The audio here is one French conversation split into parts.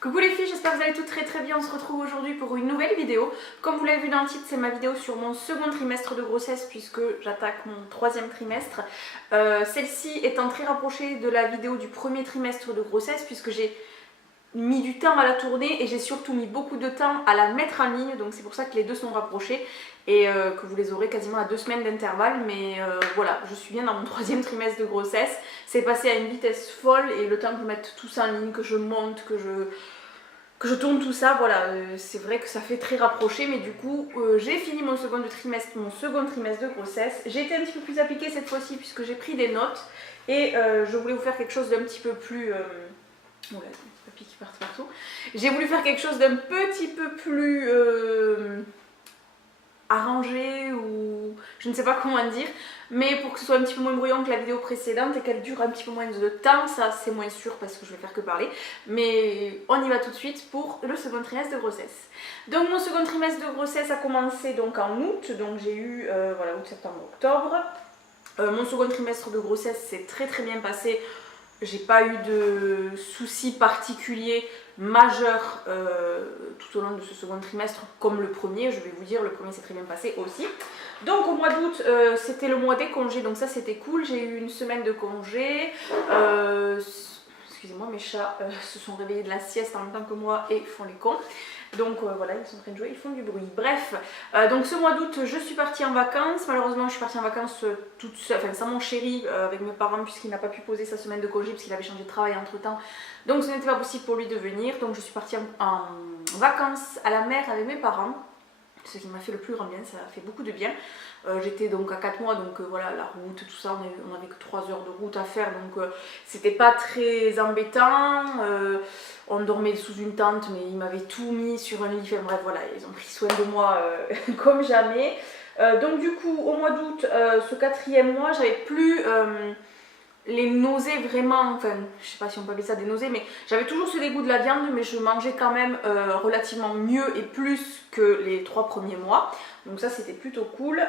Coucou les filles, j'espère que vous allez toutes très bien. On se retrouve aujourd'hui pour une nouvelle vidéo. Comme vous l'avez vu dans le titre, c'est ma vidéo sur mon second trimestre de grossesse puisque j'attaque mon troisième trimestre. Celle-ci étant très rapprochée de la vidéo du premier trimestre de grossesse puisque j'ai mis du temps à la tourner et j'ai surtout mis beaucoup de temps à la mettre en ligne, donc c'est pour ça que les deux sont rapprochés et que vous les aurez quasiment à 2 semaines d'intervalle. Mais voilà, je suis bien dans mon troisième trimestre de grossesse. C'est passé à une vitesse folle et le temps que je mette tout ça en ligne, que je monte, que je tourne tout ça, voilà, c'est vrai que ça fait très rapproché, mais du coup j'ai fini mon second trimestre de grossesse. J'ai été un petit peu plus appliquée cette fois-ci puisque j'ai pris des notes et je voulais vous faire quelque chose d'un petit peu plus... Oula, les papiers qui partent partout. J'ai voulu faire quelque chose d'un petit peu plus arrangé ou je ne sais pas comment dire, mais pour que ce soit un petit peu moins bruyant que la vidéo précédente et qu'elle dure un petit peu moins de temps. Ça c'est moins sûr parce que je vais faire que parler, mais on y va tout de suite pour le second trimestre de grossesse. Donc mon second trimestre de grossesse a commencé donc en août, donc j'ai eu voilà, août, septembre, octobre. Mon second trimestre de grossesse s'est très bien passé. J'ai pas eu de soucis particuliers majeurs tout au long de ce second trimestre comme le premier. Je vais vous dire, le premier s'est très bien passé aussi. Donc au mois d'août, c'était le mois des congés, donc ça c'était cool. J'ai eu une semaine de congés. Excusez-moi, mes chats se sont réveillés de la sieste en même temps que moi et font les cons. Donc voilà, ils sont en train de jouer, ils font du bruit. Bref, donc ce mois d'août, je suis partie en vacances. Malheureusement, je suis partie en vacances toute seule, enfin sans mon chéri, avec mes parents, puisqu'il n'a pas pu poser sa semaine de congé, puisqu'il avait changé de travail entre temps. Donc ce n'était pas possible pour lui de venir. Donc je suis partie en vacances à la mer avec mes parents. Ce qui m'a fait le plus grand bien, ça a fait beaucoup de bien. J'étais donc à 4 mois, donc voilà, la route, tout ça, on avait que 3 heures de route à faire, donc c'était pas très embêtant. On dormait sous une tente, mais ils m'avaient tout mis sur un lit, enfin bref, voilà, ils ont pris soin de moi comme jamais. Donc du coup, au mois d'août, ce quatrième mois, j'avais plus... les nausées vraiment, enfin je sais pas si on peut appeler ça des nausées, mais j'avais toujours ce dégoût de la viande, mais je mangeais quand même relativement mieux et plus que les 3 premiers mois, donc ça c'était plutôt cool.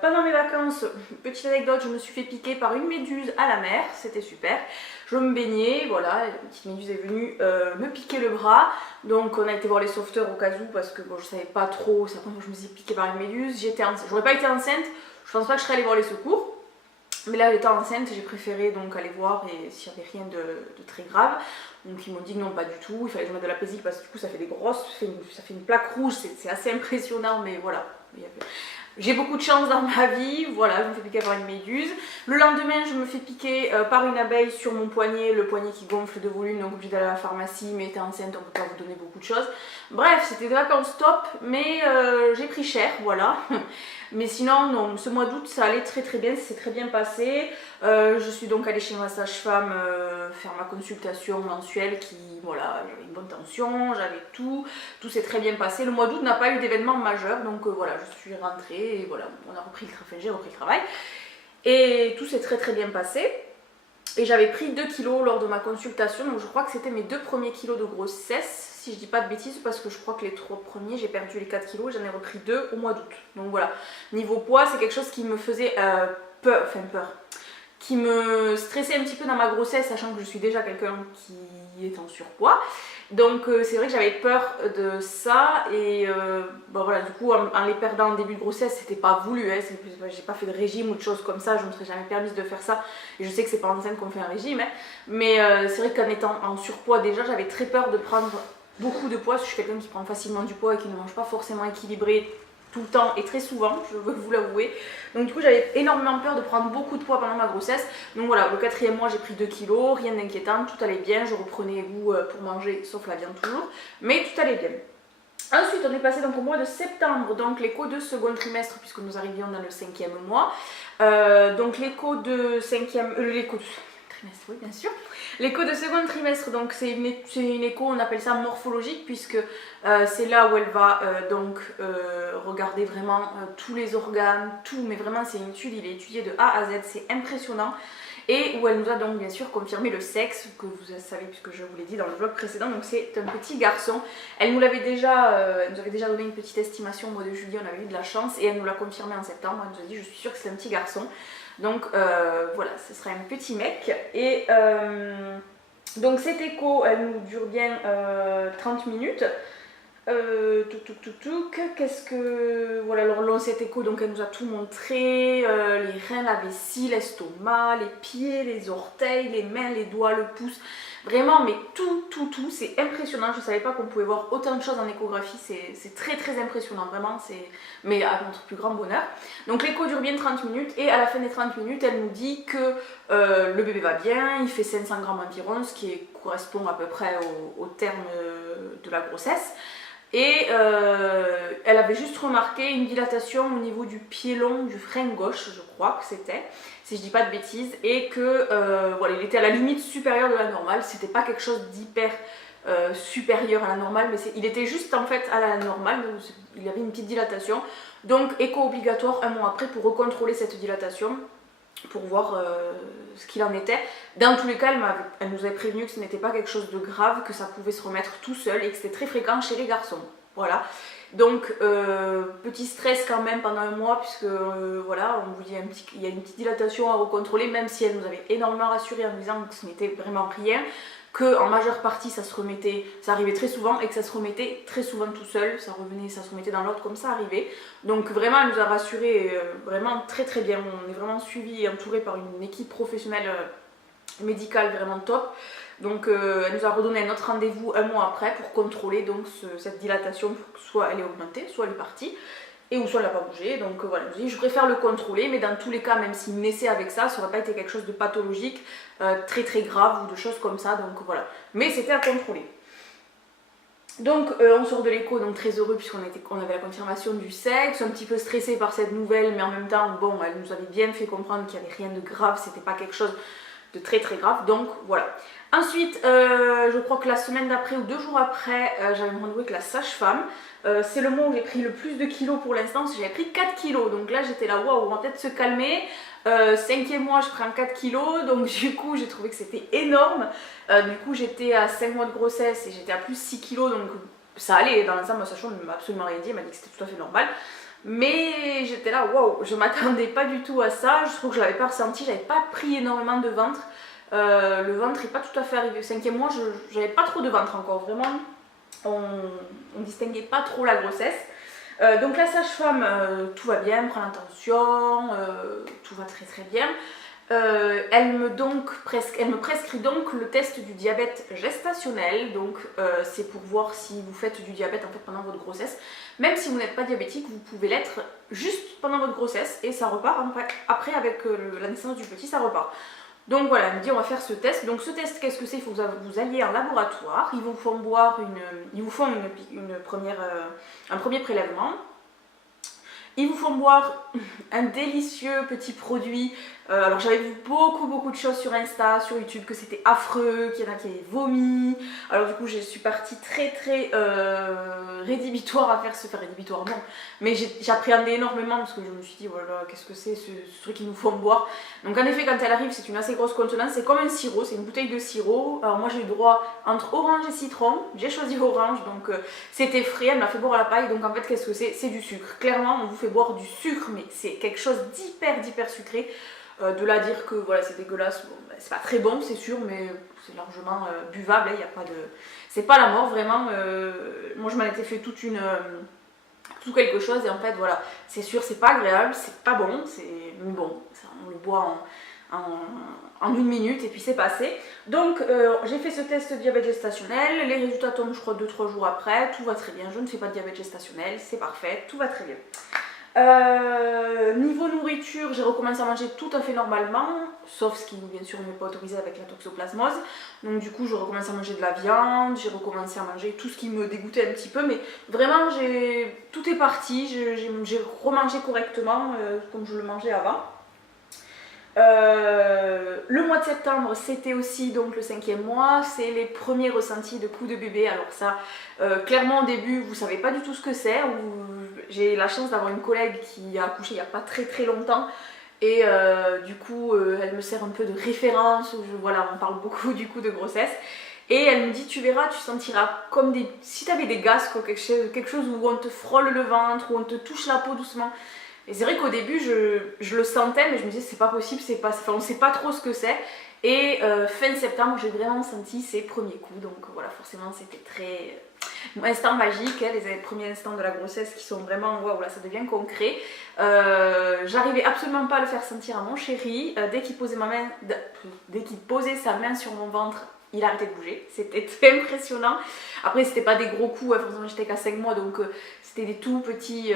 Pendant mes vacances, petite anecdote, je me suis fait piquer par une méduse à la mer, c'était super. Je me baignais, voilà, la petite méduse est venue me piquer le bras, donc on a été voir les sauveteurs au cas où parce que bon, je savais pas trop, c'est la première fois que je me suis piquée par une méduse. J'aurais pas été enceinte, je pense pas que je serais allée voir les secours. Mais là, étant enceinte, j'ai préféré donc aller voir et s'il n'y avait rien de très grave. Donc ils m'ont dit que non, pas du tout, il fallait que je mette de la pésique parce que du coup ça fait des grosses, ça fait une plaque rouge, c'est assez impressionnant, mais voilà. J'ai beaucoup de chance dans ma vie, voilà, je me fais piquer par une méduse. Le lendemain, je me fais piquer par une abeille sur mon poignet, le poignet qui gonfle de volume, donc obligé d'aller à la pharmacie, mais étant enceinte, on ne peut pas vous donner beaucoup de choses. Bref, c'était des vacances top, mais j'ai pris cher, voilà. Mais sinon, non, ce mois d'août, ça allait très bien, ça s'est très bien passé. Je suis donc allée chez ma sage-femme faire ma consultation mensuelle qui, voilà, j'avais une bonne tension, j'avais tout s'est très bien passé. Le mois d'août n'a pas eu d'événement majeur, donc voilà, je suis rentrée et voilà, on a repris le travail, j'ai repris le travail. Et tout s'est très bien passé. Et j'avais pris 2 kilos lors de ma consultation, donc je crois que c'était mes 2 premiers kilos de grossesse, si je dis pas de bêtises, parce que je crois que les 3 premiers, j'ai perdu les 4 kilos, j'en ai repris 2 au mois d'août. Donc voilà, niveau poids, c'est quelque chose qui me faisait peur, qui me stressait un petit peu dans ma grossesse, sachant que je suis déjà quelqu'un qui est en surpoids. Donc c'est vrai que j'avais peur de ça et bon, voilà, du coup en les perdant en début de grossesse, c'était pas voulu, hein, j'ai pas fait de régime ou de choses comme ça, je me serais jamais permise de faire ça et je sais que c'est pas enceinte qu'on fait un régime, hein, mais c'est vrai qu'en étant en surpoids déjà, j'avais très peur de prendre beaucoup de poids, parce que je suis quelqu'un qui prend facilement du poids et qui ne mange pas forcément équilibré tout le temps et très souvent, je veux vous l'avouer. Donc du coup j'avais énormément peur de prendre beaucoup de poids pendant ma grossesse. Donc voilà, le 4e mois j'ai pris 2 kilos, rien d'inquiétant, tout allait bien, je reprenais goût pour manger, sauf la viande toujours, mais tout allait bien. Ensuite on est passé donc au mois de septembre, donc l'écho de second trimestre puisque nous arrivions dans le 5e mois. Donc l'écho de 5e, l'écho de trimestre, oui bien sûr. L'écho de second trimestre, donc c'est une écho, on appelle ça morphologique, puisque c'est là où elle va donc regarder vraiment tous les organes, tout, mais vraiment c'est une étude, il est étudié de A à Z, c'est impressionnant. Et où elle nous a donc bien sûr confirmé le sexe, que vous savez puisque je vous l'ai dit dans le vlog précédent, donc c'est un petit garçon. Elle nous avait déjà donné une petite estimation au mois de juillet, on avait eu de la chance, et elle nous l'a confirmé en septembre, elle nous a dit je suis sûre que c'est un petit garçon. Donc voilà, ce sera un petit mec. Et Donc cette écho, elle nous dure bien 30 minutes. Qu'est-ce que... Voilà, alors cette écho, donc elle nous a tout montré, les reins, la vessie, l'estomac, les pieds, les orteils, les mains, les doigts, le pouce, vraiment, mais tout, c'est impressionnant. Je ne savais pas qu'on pouvait voir autant de choses en échographie, c'est très très impressionnant, vraiment, mais à notre plus grand bonheur. Donc l'écho dure bien 30 minutes, et à la fin des 30 minutes, elle nous dit que le bébé va bien, il fait 500 grammes environ, ce qui correspond à peu près au terme de la grossesse. Et elle avait juste remarqué une dilatation au niveau du pied long du frein gauche, je crois que c'était, si je dis pas de bêtises, et que voilà, il était à la limite supérieure de la normale. C'était pas quelque chose d'hyper supérieur à la normale, mais il était juste en fait à la normale, donc il y avait une petite dilatation. Donc écho obligatoire un mois après pour recontrôler cette dilatation, pour voir ce qu'il en était. Dans tous les cas, elle nous avait prévenu que ce n'était pas quelque chose de grave, que ça pouvait se remettre tout seul et que c'était très fréquent chez les garçons. Voilà. Donc, petit stress quand même pendant un mois, puisque voilà, on vous dit il y a une petite dilatation à recontrôler, même si elle nous avait énormément rassuré en nous disant que ce n'était vraiment rien, qu'en majeure partie ça se remettait, ça arrivait très souvent et que ça se remettait très souvent tout seul, ça se remettait dans l'ordre comme ça arrivait. Donc vraiment elle nous a rassuré vraiment très très bien, on est vraiment suivi et entouré par une équipe professionnelle médicale vraiment top. Donc elle nous a redonné un autre rendez-vous un mois après pour contrôler donc cette dilatation, pour que soit elle est augmentée, soit elle est partie, et ou soit elle n'a pas bougé. Donc voilà, je préfère le contrôler, mais dans tous les cas, même s'il naissait avec ça, ça n'aurait pas été quelque chose de pathologique, très très grave ou de choses comme ça, donc voilà. Mais c'était à contrôler. Donc on sort de l'écho, donc très heureux puisqu'on avait la confirmation du sexe, un petit peu stressé par cette nouvelle, mais en même temps, bon, elle nous avait bien fait comprendre qu'il n'y avait rien de grave, c'était pas quelque chose de très très grave, donc voilà. Ensuite, je crois que la semaine d'après ou 2 jours après, j'avais rendez-vous avec la sage-femme. C'est le mois où j'ai pris le plus de kilos pour l'instant, j'avais pris 4 kilos, donc là j'étais là, waouh, on va peut-être se calmer. 5e mois, je prends 4 kilos, donc du coup j'ai trouvé que c'était énorme. Du coup j'étais à 5 mois de grossesse et j'étais à plus 6 kilos, donc ça allait. Dans l'ensemble, ma sage-femme ne m'a absolument rien dit, elle m'a dit que c'était tout à fait normal. Mais j'étais là, waouh, je m'attendais pas du tout à ça, je trouve que je l'avais pas ressenti, j'avais pas pris énormément de ventre. Le ventre n'est pas tout à fait arrivé au 5e mois, j'avais pas trop de ventre encore, vraiment, on distinguait pas trop la grossesse. Donc la sage-femme, tout va bien, prend l'attention, tout va très très bien. Elle me prescrit donc le test du diabète gestationnel, donc c'est pour voir si vous faites du diabète en fait pendant votre grossesse. Même si vous n'êtes pas diabétique, vous pouvez l'être juste pendant votre grossesse et ça repart après avec la naissance du petit, ça repart. Donc voilà, elle me dit on va faire ce test. Donc ce test, qu'est-ce que c'est? Il faut que vous alliez en laboratoire, ils vous font boire un premier prélèvement. Ils vous font boire un délicieux petit produit. Alors j'avais vu beaucoup de choses sur Insta, sur YouTube, que c'était affreux, qu'il y en a qui avaient vomi. Alors du coup je suis partie très rédhibitoire à faire ce... Enfin rédhibitoire non, mais j'appréhendais énormément parce que je me suis dit voilà, qu'est-ce que c'est ce truc qu'ils nous font boire. Donc en effet quand elle arrive c'est une assez grosse contenance, c'est comme un sirop, c'est une bouteille de sirop. Alors moi j'ai eu droit entre orange et citron, j'ai choisi orange, donc c'était frais, elle m'a fait boire à la paille. Donc en fait qu'est-ce que c'est? C'est du sucre, clairement on vous fait boire du sucre, mais c'est quelque chose d'hyper sucré. De là à dire que voilà c'est dégueulasse, bon, c'est pas très bon c'est sûr, mais c'est largement buvable, il y a pas de... c'est pas la mort vraiment. Moi je m'en étais fait tout quelque chose et en fait voilà, c'est sûr c'est pas agréable, c'est pas bon, mais bon, on le boit en 1 minute et puis c'est passé. Donc j'ai fait ce test diabète gestationnel, les résultats tombent je crois 2-3 jours après, tout va très bien, je ne fais pas de diabète gestationnel, c'est parfait, tout va très bien. Niveau nourriture, j'ai recommencé à manger tout à fait normalement, sauf ce qui bien sûr n'est pas autorisé avec la toxoplasmose. Donc du coup je recommence à manger de la viande, j'ai recommencé à manger tout ce qui me dégoûtait un petit peu, mais vraiment tout est parti, j'ai remangé correctement comme je le mangeais avant. Le mois de septembre c'était aussi donc le 5e mois, c'est les premiers ressentis de coups de bébé. Alors ça clairement au début vous savez pas du tout ce que c'est. J'ai la chance d'avoir une collègue qui a accouché il n'y a pas très longtemps et du coup elle me sert un peu de référence, voilà, on parle beaucoup du coup de grossesse. Et elle me dit tu verras, tu sentiras comme si tu avais des gaz, quoi, quelque chose où on te frôle le ventre, où on te touche la peau doucement. Et c'est vrai qu'au début je le sentais, mais je me disais c'est pas possible, on sait pas trop ce que c'est. Et fin septembre, j'ai vraiment senti ces premiers coups. Donc voilà, forcément, c'était très... instant magique, hein, les premiers instants de la grossesse qui sont vraiment, waouh, là ça devient concret. J'arrivais absolument pas à le faire sentir à mon chéri. Dès qu'il posait sa main sur mon ventre, il arrêtait de bouger. C'était très impressionnant. Après, c'était pas des gros coups, hein, forcément j'étais qu'à 5 mois, donc c'était des tout petits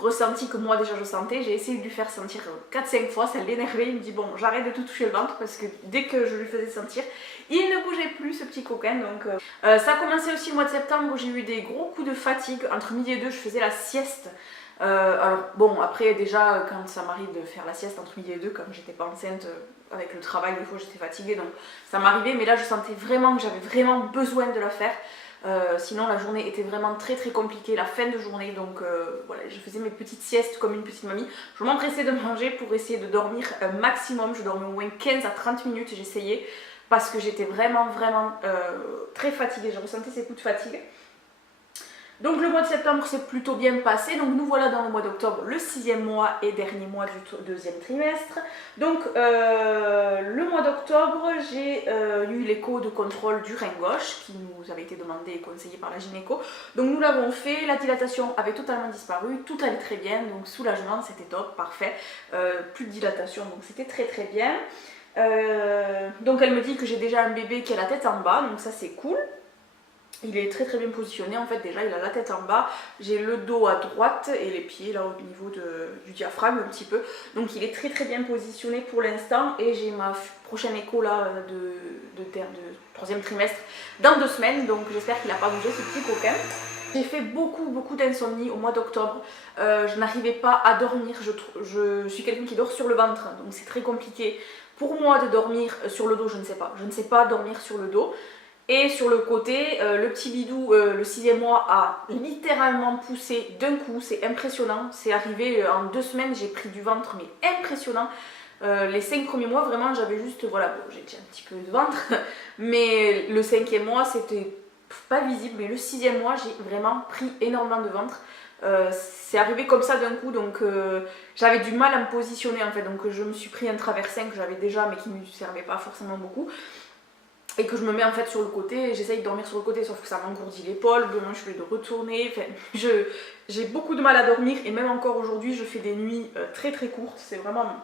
ressentis que moi déjà je sentais. J'ai essayé de lui faire sentir 4-5 fois, ça l'énervait. Il me dit bon, j'arrête de tout toucher le ventre parce que dès que je lui faisais sentir, il ne bougeait plus, ce petit coquin. Donc ça a commencé aussi le mois de septembre où j'ai eu des gros coups de fatigue. Entre midi et 2, je faisais la sieste. Alors bon, après déjà quand ça m'arrive de faire la sieste entre midi et 2, quand j'étais pas enceinte, avec le travail des fois j'étais fatiguée, donc ça m'arrivait, mais là je sentais vraiment que j'avais vraiment besoin de la faire. Sinon la journée était vraiment très très compliquée, la fin de journée, donc voilà, je faisais mes petites siestes comme une petite mamie. Je m'empressais de manger pour essayer de dormir un maximum. Je dormais au moins 15 à 30 minutes, j'essayais, parce que j'étais vraiment très fatiguée, je ressentais ces coups de fatigue. Donc le mois de septembre s'est plutôt bien passé, donc nous voilà dans le mois d'octobre, le 6e mois et dernier mois du 2e trimestre. Donc le mois d'octobre, j'ai eu l'écho de contrôle du rein gauche qui nous avait été demandé et conseillé par la gynéco. Donc nous l'avons fait, la dilatation avait totalement disparu, tout allait très bien, donc soulagement, c'était top, parfait. Plus de dilatation, donc c'était très bien. Donc elle me dit que j'ai déjà un bébé qui a la tête en bas, donc ça c'est cool. Il est très bien positionné, en fait déjà il a la tête en bas, j'ai le dos à droite et les pieds là au niveau du diaphragme un petit peu. Donc il est très bien positionné pour l'instant et j'ai ma prochaine écho là de 3e trimestre dans 2 semaines. Donc j'espère qu'il n'a pas bougé ce petit coquin. J'ai fait beaucoup d'insomnie au mois d'octobre, je n'arrivais pas à dormir, je suis quelqu'un qui dort sur le ventre, donc c'est très compliqué pour moi de dormir sur le dos, je ne sais pas dormir sur le dos. Et sur le côté, le petit bidou, le 6e mois, a littéralement poussé d'un coup, c'est impressionnant. C'est arrivé en 2 semaines, j'ai pris du ventre, mais impressionnant. Les 5 premiers mois, vraiment, j'avais juste, voilà, bon, j'ai déjà un petit peu de ventre, mais le 5e mois, c'était pas visible, mais le 6e mois, j'ai vraiment pris énormément de ventre. C'est arrivé comme ça d'un coup, donc j'avais du mal à me positionner en fait, donc je me suis pris un traversin que j'avais déjà, mais qui ne me servait pas forcément beaucoup. Et que je me mets en fait sur le côté, j'essaye de dormir sur le côté, sauf que ça m'engourdit l'épaule, demain je vais de retourner, enfin, j'ai beaucoup de mal à dormir et même encore aujourd'hui je fais des nuits très courtes, c'est vraiment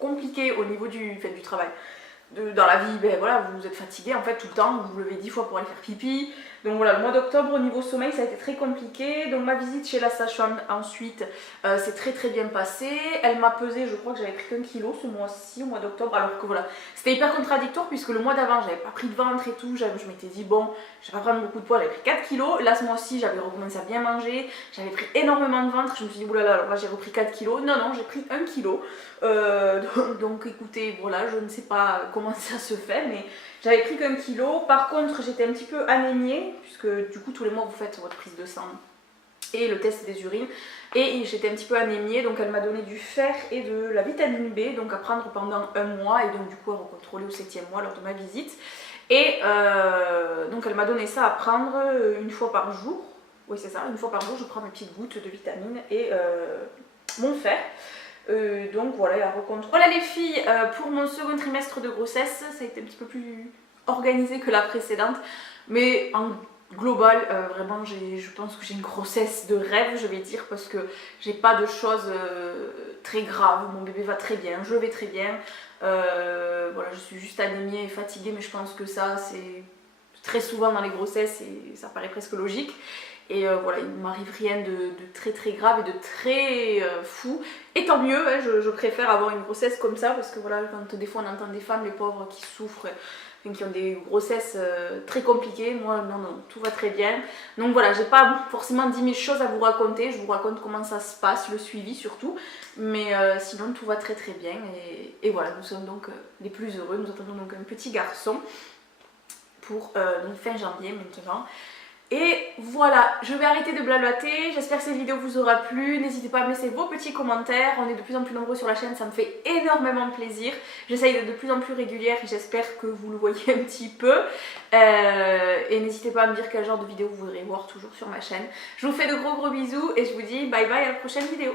compliqué au niveau du travail. Dans la vie, ben voilà, vous êtes fatigué en fait tout le temps, vous vous levez 10 fois pour aller faire pipi. Donc voilà, le mois d'octobre au niveau sommeil ça a été très compliqué. Donc ma visite chez la sage-femme ensuite s'est très bien passée. Elle m'a pesé, je crois que j'avais pris 1 kilo ce mois-ci, au mois d'octobre, alors que voilà, c'était hyper contradictoire puisque le mois d'avant j'avais pas pris de ventre et tout, je m'étais dit bon, je vais pas prendre beaucoup de poids, j'avais pris 4 kilos. Là ce mois-ci j'avais recommencé à bien manger, j'avais pris énormément de ventre, je me suis dit oulala, alors là j'ai repris 4 kilos. Non, j'ai pris 1 kilo. Donc écoutez, voilà, je ne sais pas comment ça se fait, mais j'avais pris qu'1 kilo. Par contre, j'étais un petit peu anémiée, puisque du coup, tous les mois, vous faites votre prise de sang et le test des urines. Et j'étais un petit peu anémiée, donc elle m'a donné du fer et de la vitamine B, donc à prendre pendant 1 mois, et donc du coup à recontrôler au 7e mois lors de ma visite. Et donc elle m'a donné ça à prendre 1 fois par jour. Oui, c'est ça, 1 fois par jour, je prends mes petites gouttes de vitamine et mon fer. Donc voilà, à recontrôler. Voilà les filles, pour mon 2e trimestre de grossesse, ça a été un petit peu plus organisé que la précédente, mais en global, vraiment je pense que j'ai une grossesse de rêve, je vais dire, parce que j'ai pas de choses très graves, mon bébé va très bien, je vais très bien, voilà, je suis juste anémiée et fatiguée, mais je pense que ça c'est très souvent dans les grossesses et ça paraît presque logique. Et voilà, il ne m'arrive rien de très grave et de très fou. Et tant mieux, hein, je préfère avoir une grossesse comme ça, parce que voilà, quand des fois on entend des femmes, les pauvres, qui souffrent, qui ont des grossesses très compliquées, moi non, tout va très bien. Donc voilà, j'ai pas forcément 10 000 choses à vous raconter, je vous raconte comment ça se passe, le suivi surtout. Mais sinon tout va très bien et voilà, nous sommes donc les plus heureux. Nous attendons donc un petit garçon pour donc fin janvier maintenant. Et voilà, je vais arrêter de blablater, j'espère que cette vidéo vous aura plu, n'hésitez pas à me laisser vos petits commentaires, on est de plus en plus nombreux sur la chaîne, ça me fait énormément plaisir, j'essaye d'être de plus en plus régulière et j'espère que vous le voyez un petit peu, et n'hésitez pas à me dire quel genre de vidéo vous voudrez voir toujours sur ma chaîne. Je vous fais de gros bisous et je vous dis bye bye à la prochaine vidéo.